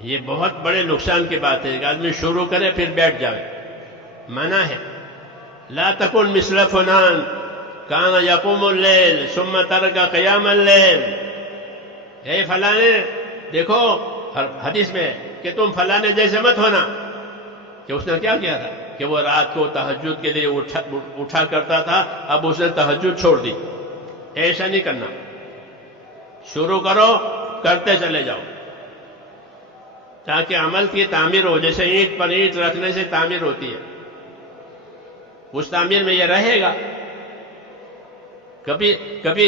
یہ بہت بڑے نقصان کی بات ہے کہ آدمی شروع کرے پھر بیٹھ جائے، منع ہے۔ لا تکن مثل فلان کان یقوم اللیل ثم ترک قیام اللیل، اے فلانے دیکھو حدیث میں کہ تم فلانے جیسے مت ہونا، کہ اس نے کیا کیا تھا کہ وہ رات کو تہجد کے لیے اٹھا کرتا تھا، اب اس نے تہجد چھوڑ دی۔ ایسا نہیں کرنا، شروع کرو کرتے چلے جاؤ تاکہ عمل کی تعمیر ہو، جیسے اینٹ پر اینٹ رکھنے سے تعمیر ہوتی ہے، اس تعمیر میں یہ رہے گا۔ کبھی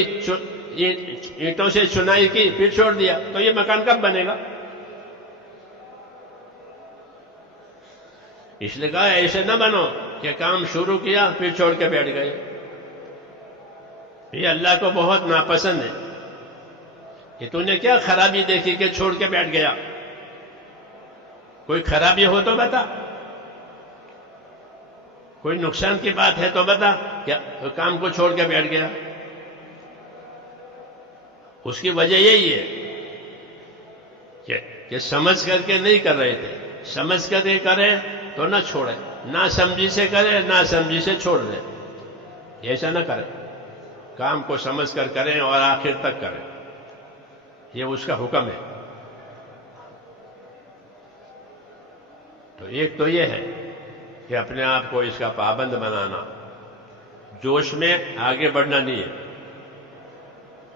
اینٹوں سے چنائی کی پھر چھوڑ دیا تو یہ مکان کب بنے گا؟ اس لیے کہا ایسے نہ بنو کہ کام شروع کیا پھر چھوڑ کے بیٹھ گئے، یہ اللہ کو بہت ناپسند ہے کہ تو نے کیا خرابی دیکھی کہ چھوڑ کے بیٹھ گیا؟ کوئی خرابی ہو تو بتا، کوئی نقصان کی بات ہے تو بتا، کیا کام کو چھوڑ کے بیٹھ گیا؟ اس کی وجہ یہی ہے کہ سمجھ کر کے نہیں کر رہے تھے، سمجھ کر کے کریں تو نہ چھوڑے، نہ سمجھی سے کرے نہ سمجھی سے چھوڑ دے، ایسا نہ کرے، کام کو سمجھ کر کریں اور آخر تک کریں، یہ اس کا حکم ہے۔ تو ایک تو یہ ہے کہ اپنے آپ کو اس کا پابند بنانا، جوش میں آگے بڑھنا نہیں ہے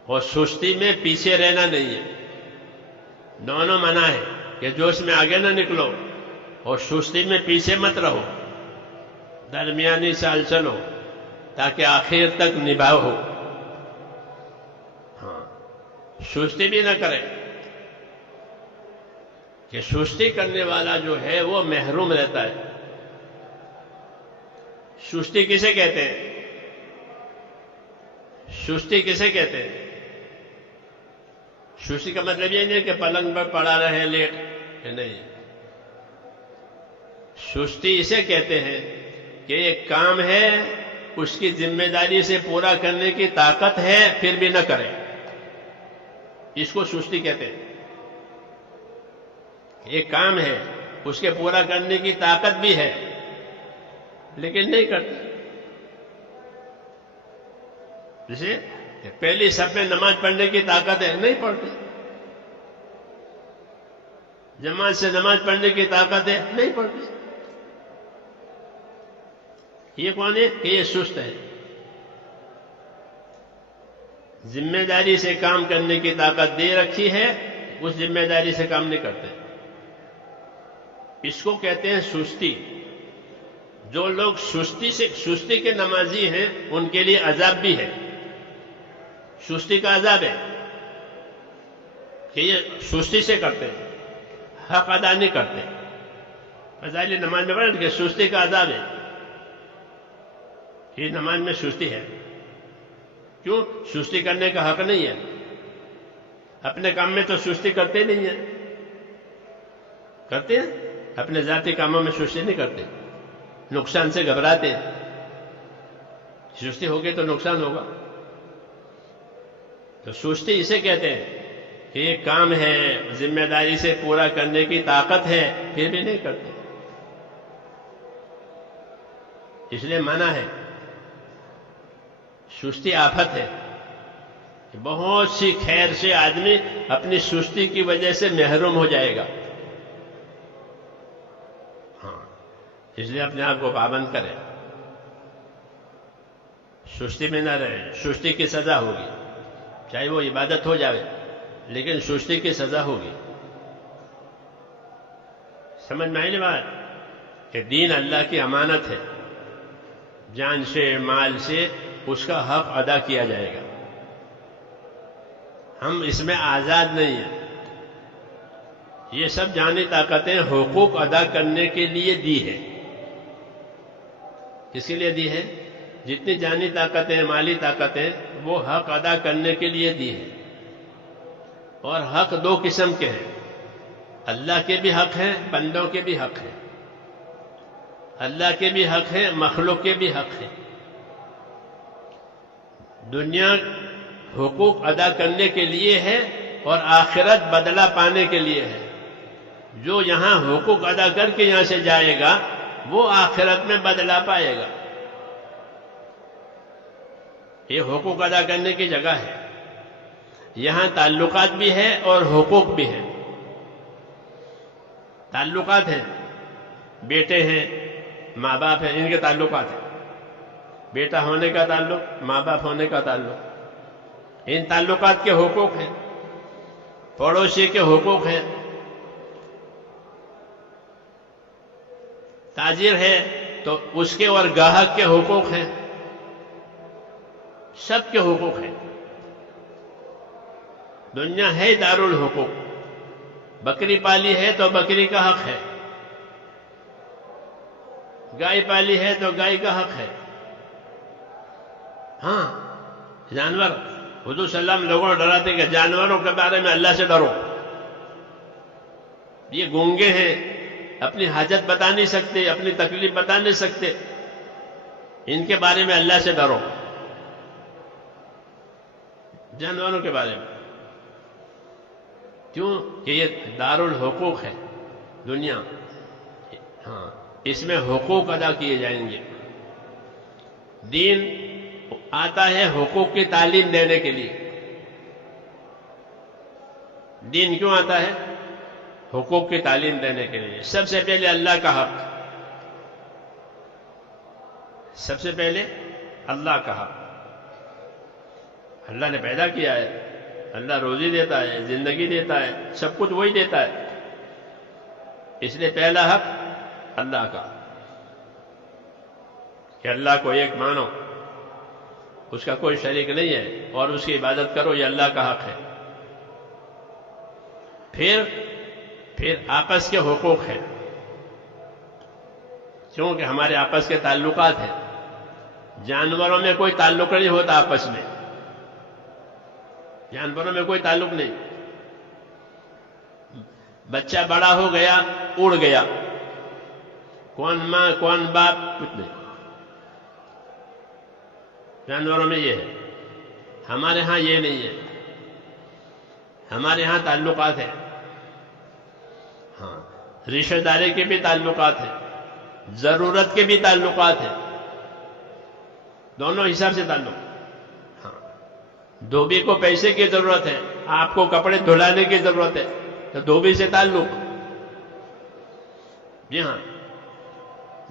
اور سستی میں پیچھے رہنا نہیں ہے، دونوں منع ہے کہ جوش میں آگے نہ نکلو اور سستی میں پیچھے مت رہو، درمیانی چال چلو تاکہ آخر تک نبھاؤ ہو۔ ہاں، سستی بھی نہ کرے کہ سستی کرنے والا جو ہے وہ محروم رہتا ہے۔ سستی کسے کہتے ہیں؟ سستی کسے کہتے ہیں؟ سستی کا مطلب یہ نہیں کہ پلنگ پر پڑا رہے لیٹ، نہیں، سستی اسے کہتے ہیں کہ ایک کام ہے اس کی ذمہ داری سے پورا کرنے کی طاقت ہے پھر بھی نہ کرے، اس کو سستی کہتے ہیں۔ ایک کام ہے اس کے پورا کرنے کی طاقت بھی ہے لیکن نہیں کرتے، جیسے پہلی صف میں نماز پڑھنے کی طاقت ہے نہیں پڑھتے، جماعت سے نماز پڑھنے کی طاقت ہے نہیں پڑھتے، یہ کون ہے کہ یہ سست ہے؟ ذمہ داری سے کام کرنے کی طاقت دے رکھی ہے، اس ذمہ داری سے کام نہیں کرتے، اس کو کہتے ہیں سستی۔ جو لوگ سستی کے نمازی ہیں ان کے لیے عذاب بھی ہے، سستی کا عذاب ہے کہ یہ سستی سے کرتے ہیں، حق ادا نہیں کرتے، فضائل نماز میں پڑھیں کہ سستی کا عذاب ہے، یہ نماز میں سستی ہے۔ کیوں؟ سستی کرنے کا حق نہیں ہے، اپنے کام میں تو سستی کرتے نہیں ہیں، کرتے ہیں اپنے ذاتی کاموں میں سستی نہیں کرتے، نقصان سے گھبراتے ہیں، سستی ہوگی تو نقصان ہوگا، تو سستی اسے کہتے ہیں کہ یہ کام ہے ذمہ داری سے پورا کرنے کی طاقت ہے پھر بھی نہیں کرتے، اس لیے منع ہے۔ سستی آفت ہے، بہت سی خیر سے آدمی اپنی سستی کی وجہ سے محروم ہو جائے گا۔ ہاں، اس لیے اپنے آپ کو پابند کرے، سستی میں نہ رہے، سستی کی سزا ہوگی، چاہے وہ عبادت ہو جائے لیکن سستی کی سزا ہوگی۔ سمجھ میں آئی نا بات کہ دین اللہ کی امانت ہے، جان سے مال سے اس کا حق ادا کیا جائے گا، ہم اس میں آزاد نہیں ہیں، یہ سب جانی طاقتیں حقوق ادا کرنے کے لیے دی ہے۔ کس کے لیے دی ہے؟ جتنی جانی طاقتیں مالی طاقتیں وہ حق ادا کرنے کے لیے دی ہے، اور حق دو قسم کے ہیں، اللہ کے بھی حق ہیں، بندوں کے بھی حق ہیں، اللہ کے بھی حق ہیں، مخلوق کے بھی حق ہیں۔ دنیا حقوق ادا کرنے کے لیے ہے اور آخرت بدلہ پانے کے لیے ہے، جو یہاں حقوق ادا کر کے یہاں سے جائے گا وہ آخرت میں بدلا پائے گا. یہ حقوق ادا کرنے کی جگہ ہے. یہاں تعلقات بھی ہے اور حقوق بھی ہے. تعلقات ہیں، بیٹے ہیں، ماں باپ ہیں، ان کے تعلقات ہیں. بیٹا ہونے کا تعلق، ماں باپ ہونے کا تعلق، ان تعلقات کے حقوق ہیں. پڑوسی کے حقوق ہیں. تاجر ہے تو اس کے اور گاہک کے حقوق ہیں. سب کے حقوق ہیں. دنیا ہے دار الحقوق. بکری پالی ہے تو بکری کا حق ہے، گائے پالی ہے تو گائے کا حق ہے. ہاں جانور، حضور صلی اللہ علیہ وسلم لوگوں کو ڈراتے کہ جانوروں کے بارے میں اللہ سے ڈرو. یہ گونگے ہیں، اپنی حاجت بتا نہیں سکتے، اپنی تکلیف بتا نہیں سکتے، ان کے بارے میں اللہ سے ڈرو. جانوروں کے بارے میں کیوں کہ یہ دار الحقوق ہے دنیا. ہاں اس میں حقوق ادا کیے جائیں گے. دین آتا ہے حقوق کی تعلیم دینے کے لیے. دین کیوں آتا ہے؟ حقوق کی تعلیم دینے کے لیے. سب سے پہلے اللہ کا حق، سب سے پہلے اللہ کا حق. اللہ نے پیدا کیا ہے، اللہ روزی دیتا ہے، زندگی دیتا ہے، سب کچھ وہی دیتا ہے. اس لیے پہلا حق اللہ کا، کہ اللہ کو ایک مانو، اس کا کوئی شریک نہیں ہے، اور اس کی عبادت کرو، یہ اللہ کا حق ہے. پھر آپس کے حقوق ہیں، کیونکہ ہمارے آپس کے تعلقات ہیں. جانوروں میں کوئی تعلق نہیں ہوتا آپس میں، جانوروں میں کوئی تعلق نہیں. بچہ بڑا ہو گیا، اڑ گیا، کون ماں کون باپ کچھ نہیں. جانوروں میں یہ ہے. ہمارے ہاں یہ نہیں ہے. ہمارے ہاں تعلقات ہیں. ہاں رشتہ داری کے بھی تعلقات ہیں، ضرورت کے بھی تعلقات ہیں، دونوں حساب سے تعلق. ہاں دھوبی کو پیسے کی ضرورت ہے، آپ کو کپڑے دھلانے کی ضرورت ہے، تو دھوبی سے تعلق. جی ہاں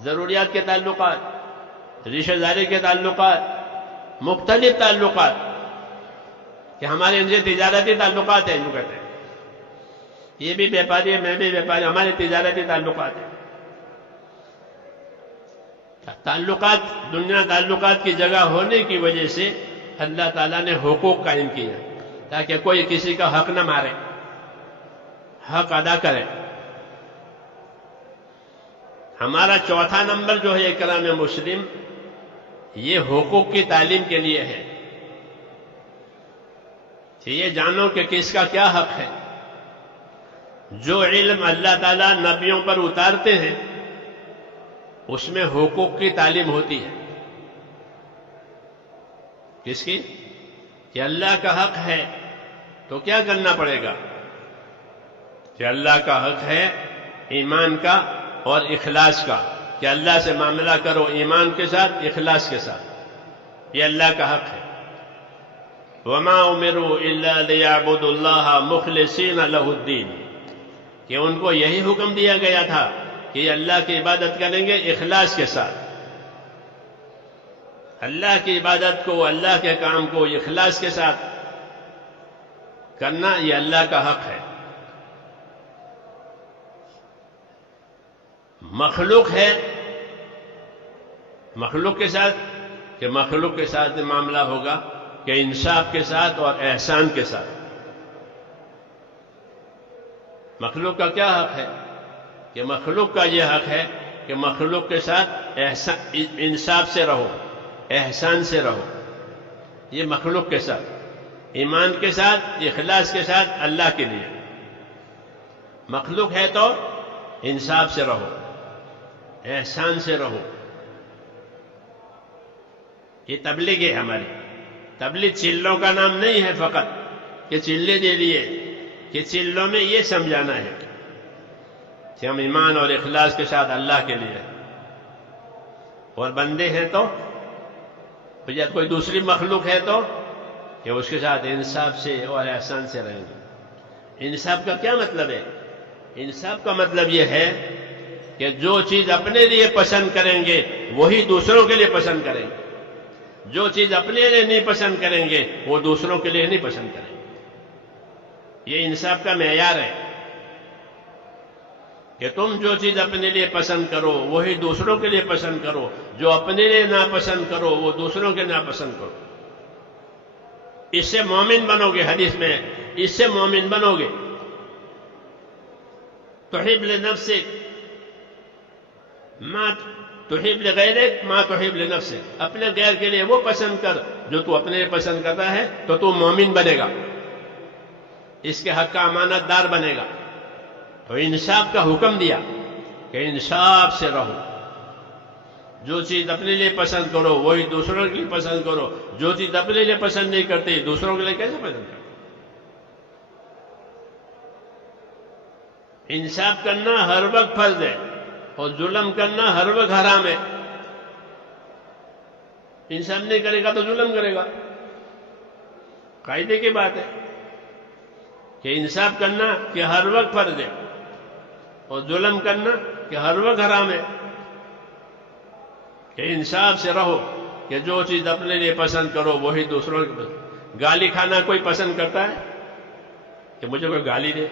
ضروریات کے تعلقات، رشتہ داری کے تعلقات، مختلف تعلقات، کہ ہمارے ان سے تجارتی تعلقات ہیں. جو کہتے ہیں یہ بھی بیپاری ہے، میں بھی بیپاری، ہمارے تجارتی تعلقات ہیں. تعلقات، دنیا تعلقات کی جگہ ہونے کی وجہ سے اللہ تعالیٰ نے حقوق قائم کیا تاکہ کوئی کسی کا حق نہ مارے، حق ادا کرے. ہمارا چوتھا نمبر جو ہے اکرام مسلم، یہ حقوق کی تعلیم کے لیے ہے. کہ یہ جانو کہ کس کا کیا حق ہے. جو علم اللہ تعالیٰ نبیوں پر اتارتے ہیں اس میں حقوق کی تعلیم ہوتی ہے. کس کی؟ کہ اللہ کا حق ہے تو کیا کرنا پڑے گا؟ کہ اللہ کا حق ہے ایمان کا اور اخلاص کا، کہ اللہ سے معاملہ کرو ایمان کے ساتھ، اخلاص کے ساتھ. یہ اللہ کا حق ہے. وَمَا أُمِرُوا إِلَّا لِيَعْبُدُوا اللَّهَ مُخْلِصِينَ لَهُ الدِّينَ، کہ ان کو یہی حکم دیا گیا تھا کہ یہ اللہ کی عبادت کریں گے اخلاص کے ساتھ. اللہ کی عبادت کو، اللہ کے کام کو اخلاص کے ساتھ کرنا، یہ اللہ کا حق ہے. مخلوق ہے، مخلوق کے ساتھ، کہ مخلوق کے ساتھ معاملہ ہوگا کہ انصاف کے ساتھ اور احسان کے ساتھ. مخلوق کا کیا حق ہے؟ کہ مخلوق کا یہ حق ہے کہ مخلوق کے ساتھ انصاف سے رہو، احسان سے رہو. یہ مخلوق کے ساتھ، ایمان کے ساتھ، اخلاص کے ساتھ اللہ کے لیے. مخلوق ہے تو انصاف سے رہو، احسان سے رہو. یہ تبلیغ ہے ہماری. تبلیغ چلوں کا نام نہیں ہے فقط کہ چلے دے دیے، کہ چلوں میں یہ سمجھانا ہے کہ ہم ایمان اور اخلاص کے ساتھ اللہ کے لیے، اور بندے ہیں تو یا کوئی دوسری مخلوق ہے تو کہ اس کے ساتھ انصاف سے اور احسان سے رہیں گے۔ انصاف کا کیا مطلب ہے؟ انصاف کا مطلب یہ ہے کہ جو چیز اپنے لیے پسند کریں گے وہی دوسروں کے لیے پسند کریں گے، جو چیز اپنے لیے نہیں پسند کریں گے وہ دوسروں کے لیے نہیں پسند کریں گے۔ یہ انصاف کا معیار ہے کہ تم جو چیز اپنے لیے پسند کرو وہی دوسروں کے لیے پسند کرو، جو اپنے لیے ناپسند کرو وہ دوسروں کے ناپسند کرو۔ اس سے مومن بنو گے، حدیث میں اس سے مومن بنو گے۔ تحب لنفسک ما تحب لغیرک ما تحب لنفسک، اپنے غیر کے لیے وہ پسند کر جو تو اپنے لیے پسند کرتا ہے، تو تو مومن بنے گا، اس کے حق کا امانت دار بنے گا۔ تو انصاف کا حکم دیا کہ انصاف سے رہو، جو چیز اپنے لیے پسند کرو وہی دوسروں کے لیے پسند کرو، جو چیز اپنے لیے پسند نہیں کرتے دوسروں کے لیے کیسے پسند کرتے؟ انصاف کرنا ہر وقت فرض ہے اور ظلم کرنا ہر وقت حرام ہے۔ انصاف نہیں کرے گا تو ظلم کرے گا، قاعدے کی بات ہے کہ انصاف کرنا کہ ہر وقت فرض ہے اور ظلم کرنا کہ ہر وقت حرام ہے۔ کہ انصاف سے رہو کہ جو چیز اپنے لیے پسند کرو وہی دوسروں کے پسند۔ گالی کھانا کوئی پسند کرتا ہے کہ مجھے کوئی گالی دے؟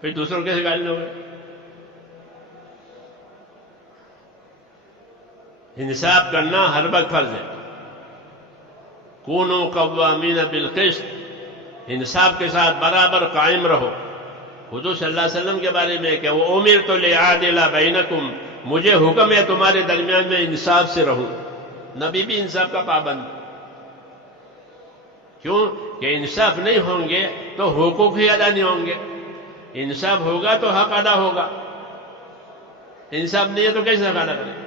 پھر دوسروں کیسے گالی دو گے؟ انصاف کرنا ہر وقت فرض ہے۔ کونوا قوامین بالقسط، انصاف کے ساتھ برابر قائم رہو۔ حضور صلی اللہ علیہ وسلم کے بارے میں کہ وہ امرت لأعدل بینکم، مجھے حکم ہے تمہارے درمیان میں انصاف سے رہوں۔ نبی بھی انصاف کا پابند، کیوں کہ انصاف نہیں ہوں گے تو حقوق ہی ادا نہیں ہوں گے، انصاف ہوگا تو حق ادا ہوگا، انصاف نہیں ہے تو کیسے حق ادا کرے؟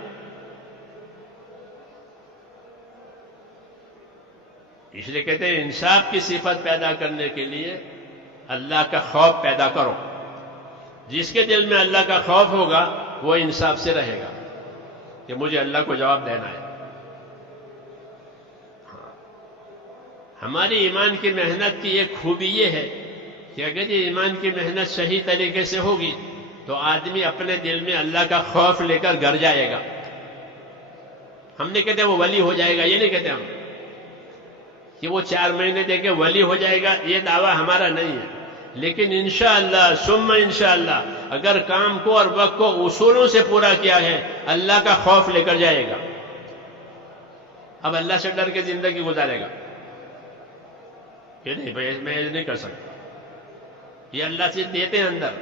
اس لیے کہتے ہیں انصاف کی صفت پیدا کرنے کے لیے اللہ کا خوف پیدا کرو۔ جس کے دل میں اللہ کا خوف ہوگا وہ انصاف سے رہے گا کہ مجھے اللہ کو جواب دینا ہے۔ ہماری ایمان کی محنت کی ایک خوبی یہ ہے کہ اگر یہ ایمان کی محنت صحیح طریقے سے ہوگی تو آدمی اپنے دل میں اللہ کا خوف لے کر گھر جائے گا۔ ہم نہیں کہتے وہ ولی ہو جائے گا، یہ نہیں کہتے ہم کہ وہ 4 مہینے دے کے ولی ہو جائے گا، یہ دعویٰ ہمارا نہیں ہے، لیکن انشاءاللہ ثم انشاءاللہ اگر کام کو اور وقت کو اصولوں سے پورا کیا ہے اللہ کا خوف لے کر جائے گا۔ اب اللہ سے ڈر کے زندگی گزارے گا کہ نہیں بھائی میں نہیں کر سکتا، یہ اللہ سے دیتے ہیں اندر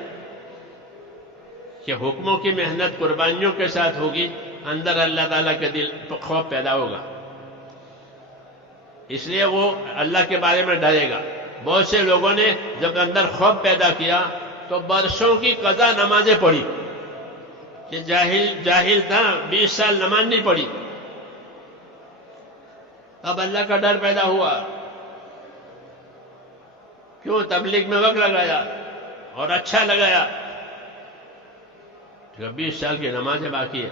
کہ حکموں کی محنت قربانیوں کے ساتھ ہوگی، اندر اللہ تعالیٰ کے دل خوف پیدا ہوگا، اس لیے وہ اللہ کے بارے میں ڈرے گا۔ بہت سے لوگوں نے جب اندر خوف پیدا کیا تو برسوں کی قضا نمازیں پڑھی، کہ جاہل تھا 20 سال نماز نہیں پڑھی، اب اللہ کا ڈر پیدا ہوا، کیوں تبلیغ میں وقت لگایا اور اچھا لگایا، 20 سال کی نمازیں باقی ہے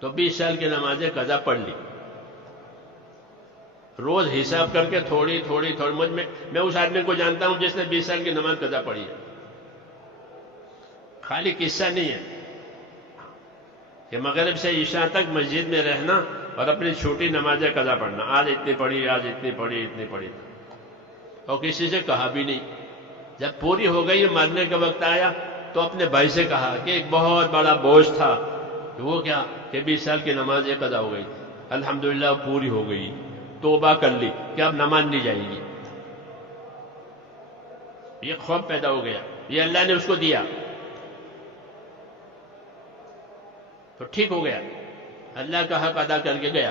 تو 20 سال کی نمازیں قضا پڑھ لی، روز حساب کر کے تھوڑی میں اس آدمی کو جانتا ہوں جس نے 20 سال کی نماز قضا پڑھی ہے۔ خالی قصہ نہیں ہے کہ مغرب سے عشاء تک مسجد میں رہنا اور اپنی چھوٹی نمازیں قضا پڑھنا، آج اتنی پڑھی، آج اتنی پڑھی، اور کسی سے کہا بھی نہیں۔ جب پوری ہو گئی مرنے کا وقت آیا تو اپنے بھائی سے کہا کہ ایک بہت بڑا بوجھ تھا، وہ کیا کہ 20 سال کی نماز قضا ہو گئی، الحمدللہ پوری ہو گئی، توبہ کر لی کہ اب نماز نہیں جائے گی۔ یہ خوف پیدا ہو گیا، یہ اللہ نے اس کو دیا تو ٹھیک ہو گیا، اللہ کا حق ادا کر کے گیا۔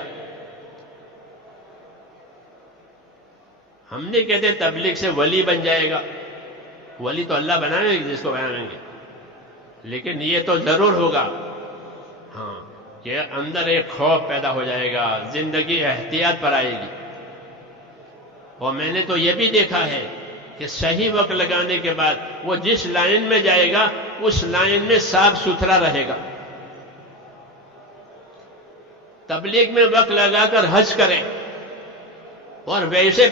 ہم نہیں کہتے تبلیغ سے ولی بن جائے گا، ولی تو اللہ بنائیں گے جس کو بنائیں گے، لیکن یہ تو ضرور ہوگا ہاں کہ اندر ایک خوف پیدا ہو جائے گا، زندگی احتیاط پر آئے گی۔ اور میں نے تو یہ بھی دیکھا ہے کہ صحیح وقت لگانے کے بعد وہ جس لائن میں جائے گا اس لائن میں صاف ستھرا رہے گا. تبلیغ میں وقت لگا کر حج کرے اور ویسے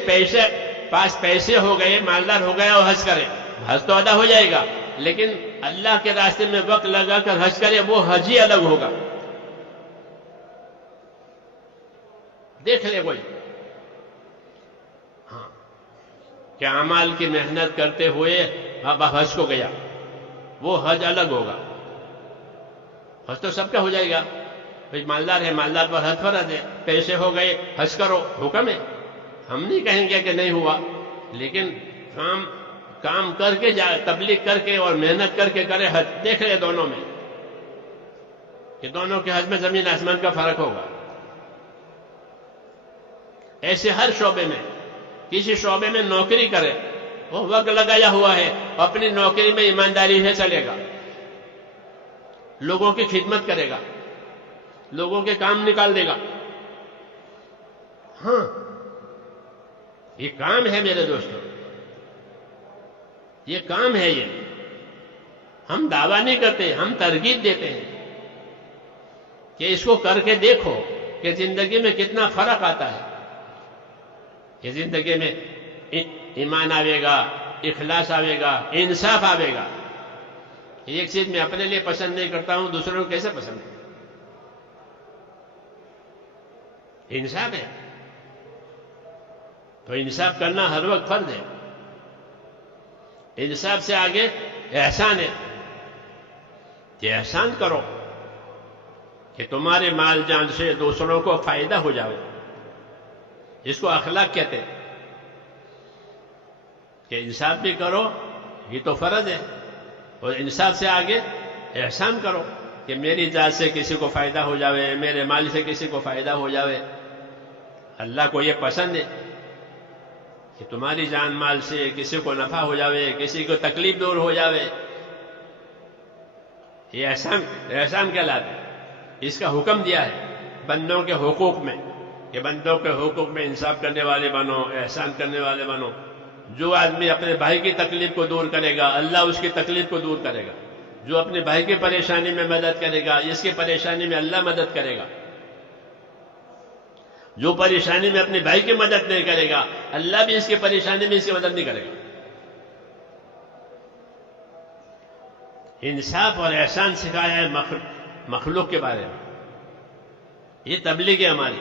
پیسے ہو گئے، مالدار ہو گیا اور حج کرے، حج تو ادا ہو جائے گا، لیکن اللہ کے راستے میں وقت لگا کر حج کرے وہ حج ہی الگ ہوگا. دیکھ لے کوئی کہ اعمال کی محنت کرتے ہوئے اب حج کو گیا، وہ حج الگ ہوگا. حج تو سب کا ہو جائے گا، بھائی مالدار ہے، مالدار پر حج فرض ہے، پیسے ہو گئے حج کرو، حکم ہے. ہم نہیں کہیں گے کہ نہیں ہوا، لیکن کام کر کے تبلیغ کر کے اور محنت کر کے کرے حج. دیکھ لے دونوں میں کہ دونوں کے حج میں زمین آسمان کا فرق ہوگا. ایسے ہر شعبے میں، کسی شعبے میں نوکری کرے، وہ وقت لگایا ہوا ہے، اپنی نوکری میں ایمانداری سے چلے گا، لوگوں کی خدمت کرے گا، لوگوں کے کام نکال دے گا. ہاں یہ کام ہے میرے دوستوں، یہ کام ہے. یہ ہم دعویٰ نہیں کرتے، ہم ترغیب دیتے ہیں کہ اس کو کر کے دیکھو کہ زندگی میں کتنا فرق آتا ہے، کہ زندگی میں ایمان آئے گا، اخلاص آئے گا، انصاف آئے گا. ایک چیز میں اپنے لیے پسند نہیں کرتا ہوں، دوسروں کو کیسے پسند ہے؟ انصاف ہے تو انصاف کرنا ہر وقت فرض ہے. انصاف سے آگے احسان ہے کہ احسان کرو کہ تمہارے مال جان سے دوسروں کو فائدہ ہو جائے. جس کو اخلاق کہتے ہیں کہ انصاف بھی کرو، یہ تو فرض ہے، اور انصاف سے آگے احسان کرو کہ میری ذات سے کسی کو فائدہ ہو جاوے، میرے مال سے کسی کو فائدہ ہو جاوے. اللہ کو یہ پسند ہے کہ تمہاری جان مال سے کسی کو نفع ہو جاوے، کسی کو تکلیف دور ہو جاوے. یہ احسان کہلاتا ہے. اس کا حکم دیا ہے بندوں کے حقوق میں کہ بندوں کے حقوق میں انصاف کرنے والے بنو، احسان کرنے والے بنو. جو آدمی اپنے بھائی کی تکلیف کو دور کرے گا، اللہ اس کی تکلیف کو دور کرے گا. جو اپنے بھائی کی پریشانی میں مدد کرے گا، اس کی پریشانی میں اللہ مدد کرے گا. جو پریشانی میں اپنے بھائی کی مدد نہیں کرے گا، اللہ بھی اس کی پریشانی میں اس کی مدد نہیں کرے گا. انصاف اور احسان سکھایا ہے مخلوق کے بارے میں. یہ تبلیغ ہے ہماری.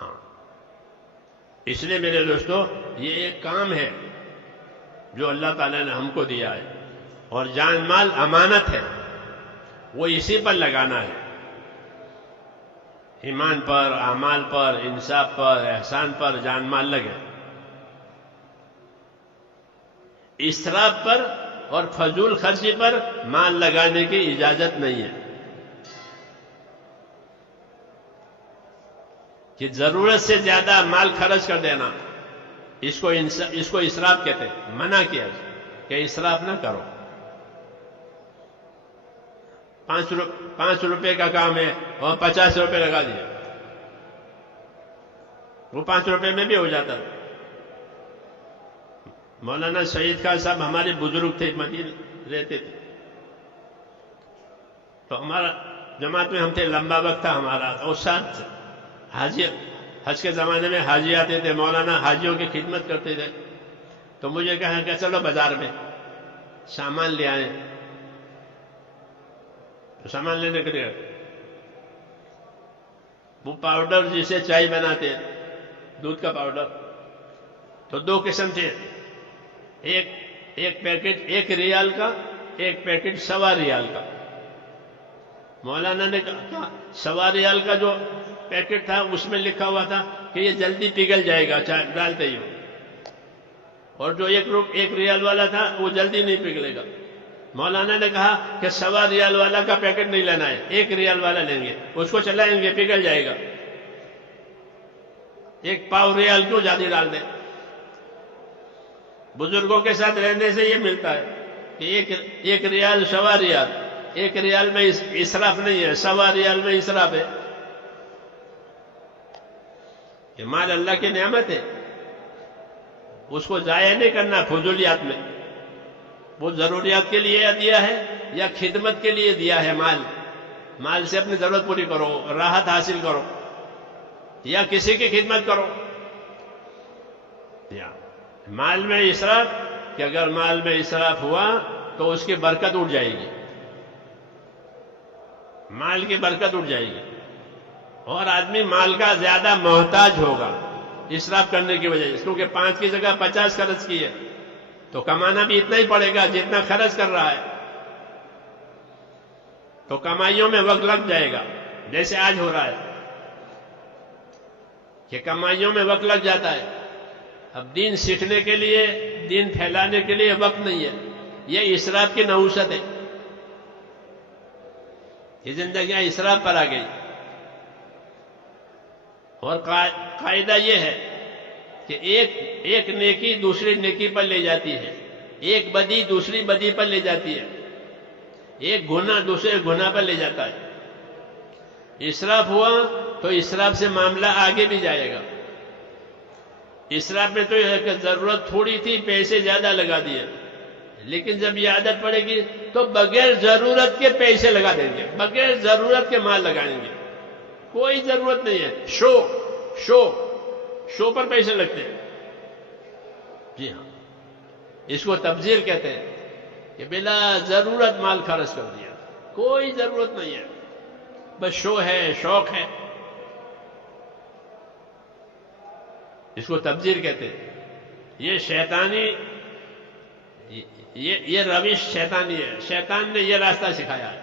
ہاں اس لیے میرے دوستو یہ ایک کام ہے جو اللہ تعالیٰ نے ہم کو دیا ہے، اور جان مال امانت ہے، وہ اسی پر لگانا ہے. ایمان پر، اعمال پر، انصاف پر، احسان پر جان مال لگے. اسراف پر اور فضول خرچی پر مال لگانے کی اجازت نہیں ہے. کہ ضرورت سے زیادہ مال خرچ کر دینا، اس کو اسراف کہتے ہیں. منع کیا کہ اسراف نہ کرو. 5 روپے کا کام ہے اور 50 روپے لگا دیا، وہ 5 روپے میں بھی ہو جاتا. مولانا سعید خان صاحب ہمارے بزرگ تھے، مدینہ رہتے تھے، تو ہمارا جماعت میں ہم تھے، لمبا وقت تھا ہمارا. اور ساتھ حاجی، حج کے زمانے میں حاجی آتے تھے، مولانا حاجیوں کی خدمت کرتے تھے. تو مجھے کہا کہ چلو بازار میں سامان لے آئیں. تو سامان لینے کے لیے وہ پاؤڈر جسے چائے بناتے ہیں، دودھ کا پاؤڈر، تو 2 قسم تھے. ایک پیکٹ 1 ریال کا، ایک پیکٹ 1.25 ریال کا. مولانا نے کہا 1.25 ریال کا جو پیکٹ تھا اس میں لکھا ہوا تھا کہ یہ جلدی پگھل جائے گا چائے ڈالتے ہی، اور جو 1 ریال والا تھا وہ جلدی نہیں پگھلے گا. مولانا نے کہا کہ 1.25 ریال والا کا پیکٹ نہیں لینا ہے، 1 ریال والا لیں گے، اس کو چلائیں گے پگھل جائے گا. 1 پاؤ ریال کیوں زیادہ ڈال دیں؟ بزرگوں کے ساتھ رہنے سے یہ ملتا ہے کہ 1 ریال 1.25 ریال، 1 ریال میں اسراف نہیں ہے، 1.25 ریال میں اسراف ہے. یہ مال اللہ کی نعمت ہے. اس کو ضائع نہیں کرنا فضولیات میں. وہ ضروریات کے لیے دیا ہے یا خدمت کے لیے دیا ہے؟ مال سے اپنی ضرورت پوری کرو، راحت حاصل کرو، یا کسی کی خدمت کرو. یا مال میں اسراف، کہ اگر مال میں اسراف ہوا تو اس کی برکت اٹھ جائے گی، مال کی برکت اٹھ جائے گی، اور آدمی مال کا زیادہ محتاج ہوگا اسراف کرنے کی وجہ سے. کیونکہ 5 کی جگہ 50 خرچ کی ہے تو کمانا بھی اتنا ہی پڑے گا جتنا خرچ کر رہا ہے. تو کمائیوں میں وقت لگ جائے گا، جیسے آج ہو رہا ہے کہ کمائیوں میں وقت لگ جاتا ہے. اب دین سیکھنے کے لیے، دین پھیلانے کے لیے وقت نہیں ہے. یہ اسراف کی نحوست ہے. یہ زندگیاں اسراف پر آ گئی. اور قاعدہ یہ ہے کہ ایک نیکی دوسری نیکی پر لے جاتی ہے، ایک بدی دوسری بدی پر لے جاتی ہے، ایک گناہ دوسرے گناہ پر لے جاتا ہے. اسراف ہوا تو اسراف سے معاملہ آگے بھی جائے گا. اسراف میں تو یہ ہے کہ ضرورت تھوڑی تھی، پیسے زیادہ لگا دیے، لیکن جب یہ عادت پڑے گی تو بغیر ضرورت کے پیسے لگا دیں گے، بغیر ضرورت کے مال لگائیں گے. کوئی ضرورت نہیں ہے، شو پر پیسے لگتے ہیں. جی ہاں، اس کو تبذیر کہتے ہیں کہ بلا ضرورت مال خرچ کر دیا، کوئی ضرورت نہیں ہے، بس شو ہے، شوق ہے. اس کو تبذیر کہتے ہیں. یہ شیطانی، یہ روش شیطانی ہے. شیطان نے یہ راستہ سکھایا ہے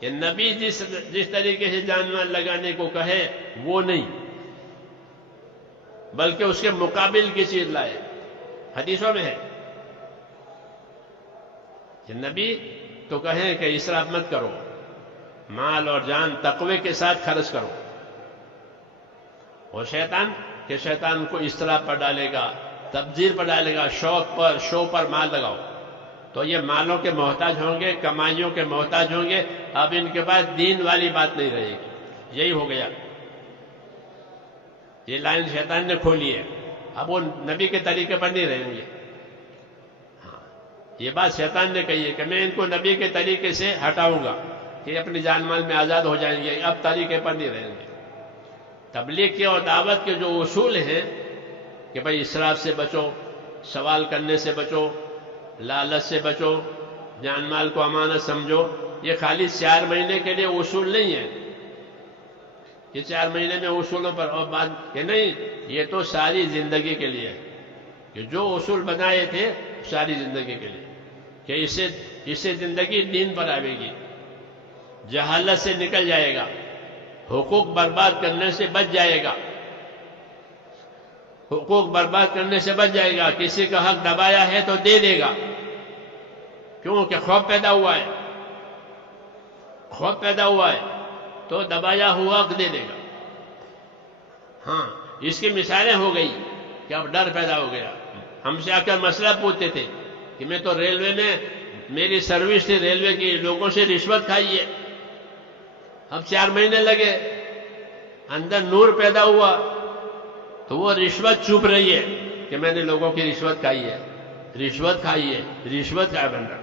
کہ نبی جس طریقے سے جان مال لگانے کو کہے وہ نہیں، بلکہ اس کے مقابل کی چیز لائے. حدیثوں میں ہے کہ نبی تو کہیں کہ اسراف مت کرو، مال اور جان تقوی کے ساتھ خرچ کرو. اور شیطان کو اسراف پر ڈالے گا، تبذیر پر ڈالے گا، شوق پر، شو پر مال لگاؤ. تو یہ مالوں کے محتاج ہوں گے، کمائیوں کے محتاج ہوں گے. اب ان کے پاس دین والی بات نہیں رہے گی. یہی ہو گیا، یہ لائن شیطان نے کھولی ہے. اب وہ نبی کے طریقے پر نہیں رہیں گے. ہاں، یہ بات شیطان نے کہی ہے کہ میں ان کو نبی کے طریقے سے ہٹاؤں گا کہ اپنی جان مال میں آزاد ہو جائیں گے، اب طریقے پر نہیں رہیں گے. تبلیغ کے اور دعوت کے جو اصول ہیں کہ بھائی اسراف سے بچو، سوال کرنے سے بچو، لالچ سے بچو، جان مال کو امانت سمجھو، یہ خالی 4 مہینے کے لیے اصول نہیں ہے. یہ 4 مہینے میں اصولوں پر اور بات کہ نہیں، یہ تو ساری زندگی کے لیے ہے. کہ جو اصول بنائے تھے ساری زندگی کے لیے، کہ اس سے زندگی دین پر آئے گی، جہالت سے نکل جائے گا، حقوق برباد کرنے سے بچ جائے گا، حقوق برباد کرنے سے بچ جائے گا. کسی کا حق دبایا ہے تو دے دے گا، کیونکہ خوف پیدا ہوا ہے، خوف پیدا ہوا ہے تو دبایا ہوا حق دے دے گا. ہاں، اس کی مثالیں ہو گئی کہ اب ڈر پیدا ہو گیا. ہم سے آ کر مسئلہ پوچھتے تھے کہ میں تو ریلوے میں، میری سروس تھی ریلوے کی، لوگوں سے رشوت کھائی ہے. اب 4 مہینے لگے، اندر نور پیدا ہوا تو وہ رشوت چھپ رہی ہے کہ میں نے لوگوں کی رشوت کھائی ہے، رشوت کھائی ہے، رشوت کا بندہ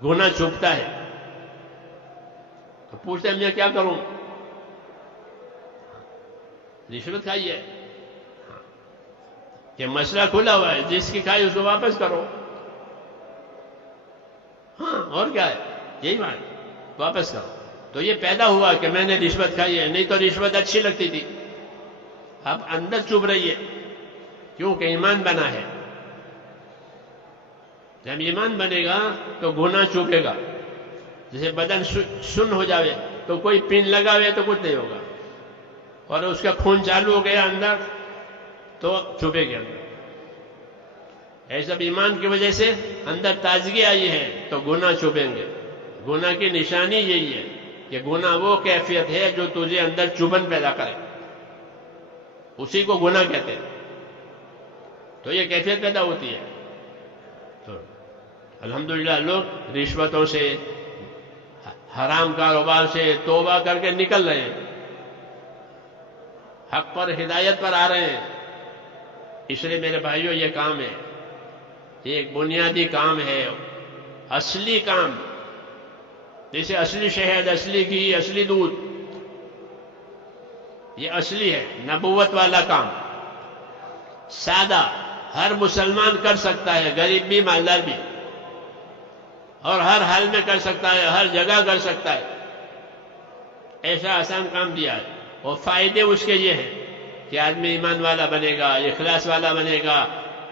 گناہ چھپتا ہے. تو پوچھتے ہیں میں کیا کروں؟ رشوت کھائی ہے کہ مسئلہ کھلا ہوا ہے، جس کی کھائی اس کو واپس کرو. ہاں، اور کیا ہے، یہی بات، واپس کرو. تو یہ پیدا ہوا کہ میں نے رشوت کھائی ہے، نہیں تو رشوت اچھی لگتی تھی، اب اندر چبھ رہی ہے کیونکہ ایمان بنا ہے. جب ایمان بنے گا تو گناہ چبھے گا. جیسے بدن سن ہو جاوے تو کوئی پن لگاوے تو کچھ نہیں ہوگا، اور اس کا خون چالو ہو گیا اندر تو چبھے گا اندر. ایسا ایمان کی وجہ سے اندر تازگی آئی ہے تو گناہ چبھیں گے. گناہ کی نشانی یہی ہے کہ گناہ وہ کیفیت ہے جو تجھے اندر چبھن پیدا کرے، اسی کو گناہ کہتے ہیں. تو یہ کیفیت پیدا ہوتی ہے. تو الحمدللہ لوگ رشوتوں سے، حرام کاروبار سے توبہ کر کے نکل رہے ہیں، حق پر، ہدایت پر آ رہے ہیں. اس لیے میرے بھائیوں یہ کام ہے، یہ ایک بنیادی کام ہے، اصلی کام، جیسے اصلی شہد، اصلی گھی، اصلی دودھ، یہ اصلی ہے، نبوت والا کام، سادہ، ہر مسلمان کر سکتا ہے، غریب بھی مالدار بھی، اور ہر حال میں کر سکتا ہے، ہر جگہ کر سکتا ہے، ایسا آسان کام دیا ہے۔ اور فائدے اس کے یہ ہیں کہ آدمی ایمان والا بنے گا، اخلاص والا بنے گا،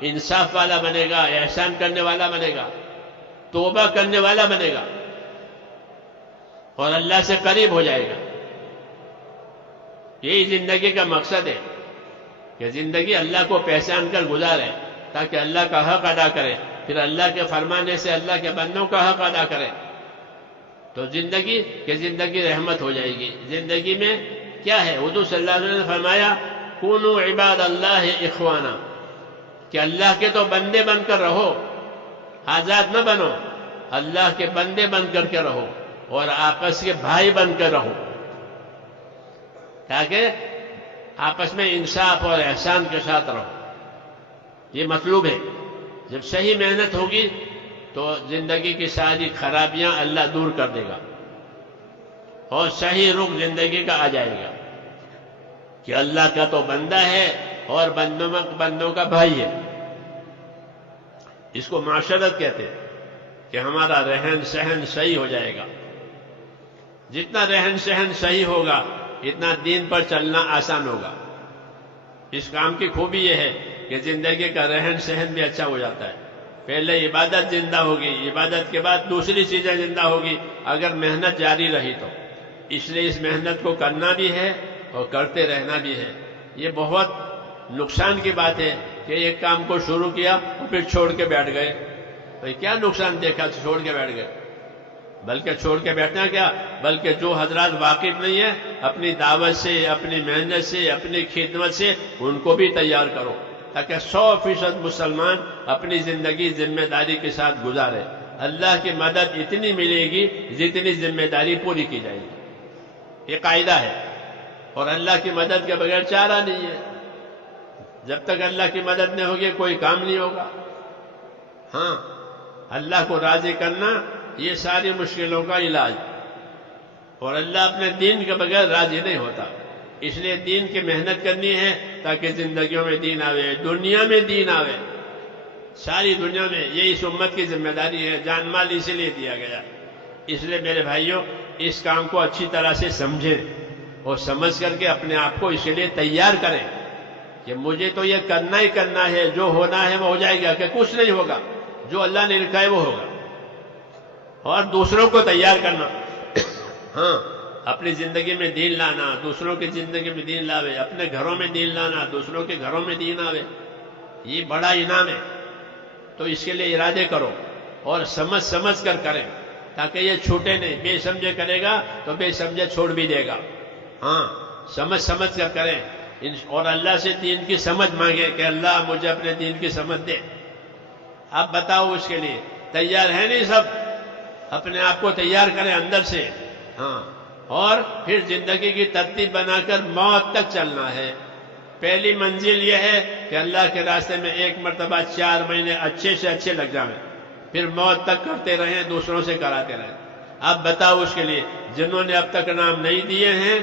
انصاف والا بنے گا، احسان کرنے والا بنے گا، توبہ کرنے والا بنے گا، اور اللہ سے قریب ہو جائے گا۔ یہی زندگی کا مقصد ہے کہ زندگی اللہ کو پہچان کر گزارے، تاکہ اللہ کا حق ادا کرے، پھر اللہ کے فرمانے سے اللہ کے بندوں کا حق ادا کرے، تو زندگی رحمت ہو جائے گی۔ زندگی میں کیا ہے؟ حضور صلی اللہ علیہ وسلم نے فرمایا کونوا عباد اللہ اخوانا، کہ اللہ کے تو بندے بن کر رہو، آزاد نہ بنو، اللہ کے بندے بن کر کے رہو، اور آپس کے بھائی بن کر رہو، تاکہ آپس میں انصاف اور احسان کے ساتھ رہو۔ یہ مطلوب ہے۔ جب صحیح محنت ہوگی تو زندگی کی ساری خرابیاں اللہ دور کر دے گا، اور صحیح رخ زندگی کا آ جائے گا کہ اللہ کا تو بندہ ہے اور بندوں کا بھائی ہے۔ اس کو معاشرت کہتے ہیں کہ ہمارا رہن سہن صحیح ہو جائے گا۔ جتنا رہن سہن صحیح ہوگا اتنا دین پر چلنا آسان ہوگا۔ اس کام کی خوبی یہ ہے کہ زندگی کا رہن سہن بھی اچھا ہو جاتا ہے۔ پہلے عبادت زندہ ہوگی، عبادت کے بعد دوسری چیزیں زندہ ہوگی، اگر محنت جاری رہی تو۔ اس لیے اس محنت کو کرنا بھی ہے اور کرتے رہنا بھی ہے۔ یہ بہت نقصان کی بات ہے کہ ایک کام کو شروع کیا اور پھر چھوڑ کے بیٹھ گئے۔ بھئی کیا نقصان دیکھا چھوڑ کے بیٹھ گئے؟ بلکہ چھوڑ کے بیٹھنا کیا، بلکہ جو حضرات واقف نہیں ہیں اپنی دعوت سے، اپنی محنت سے، اپنی خدمت سے ان کو بھی تیار کرو، تاکہ 100% مسلمان اپنی زندگی ذمہ داری کے ساتھ گزارے۔ اللہ کی مدد اتنی ملے گی جتنی ذمہ داری پوری کی جائے گی۔ یہ قاعدہ ہے، اور اللہ کی مدد کے بغیر چارہ نہیں ہے۔ جب تک اللہ کی مدد نہیں ہوگی کوئی کام نہیں ہوگا۔ ہاں، اللہ کو راضی کرنا یہ ساری مشکلوں کا علاج، اور اللہ اپنے دین کے بغیر راضی نہیں ہوتا۔ اس لیے دین کی محنت کرنی ہے تاکہ زندگیوں میں دین آوے، دنیا میں دین آوے، ساری دنیا میں۔ یہ اس امت کی ذمہ داری ہے، جان مال اسی لیے دیا گیا۔ اس لیے میرے بھائیوں اس کام کو اچھی طرح سے سمجھیں اور سمجھ کر کے اپنے آپ کو اس کے لیے تیار کریں کہ مجھے تو یہ کرنا ہی کرنا ہے، جو ہونا ہے وہ ہو جائے گا، کہ کچھ نہیں ہوگا، جو اللہ نے لکھا ہے وہ ہوگا۔ اور دوسروں کو تیار کرنا، ہاں، اپنی زندگی میں دین لانا، دوسروں کی زندگی میں دین لاوے، اپنے گھروں میں دین لانا، دوسروں کے گھروں میں دین آوے، یہ بڑا انعام ہے۔ تو اس کے لیے ارادے کرو اور سمجھ کر کریں، تاکہ یہ چھوٹے نہیں۔ بے سمجھے کرے گا تو بے سمجھے چھوڑ بھی دے گا۔ ہاں، سمجھ کر کریں، اور اللہ سے دین کی سمجھ مانگے کہ اللہ مجھے اپنے دین کی سمجھ دے۔ اب بتاؤ اس کے لیے تیار ہے نہیں سب؟ اپنے آپ کو تیار کریں اندر سے، ہاں، اور پھر زندگی کی ترتیب بنا کر موت تک چلنا ہے۔ پہلی منزل یہ ہے کہ اللہ کے راستے میں ایک مرتبہ 4 مہینے اچھے سے اچھے لگ جائیں، پھر موت تک کرتے رہیں، دوسروں سے کراتے رہیں۔ اب بتاؤ اس کے لیے جنہوں نے اب تک نام نہیں دیے ہیں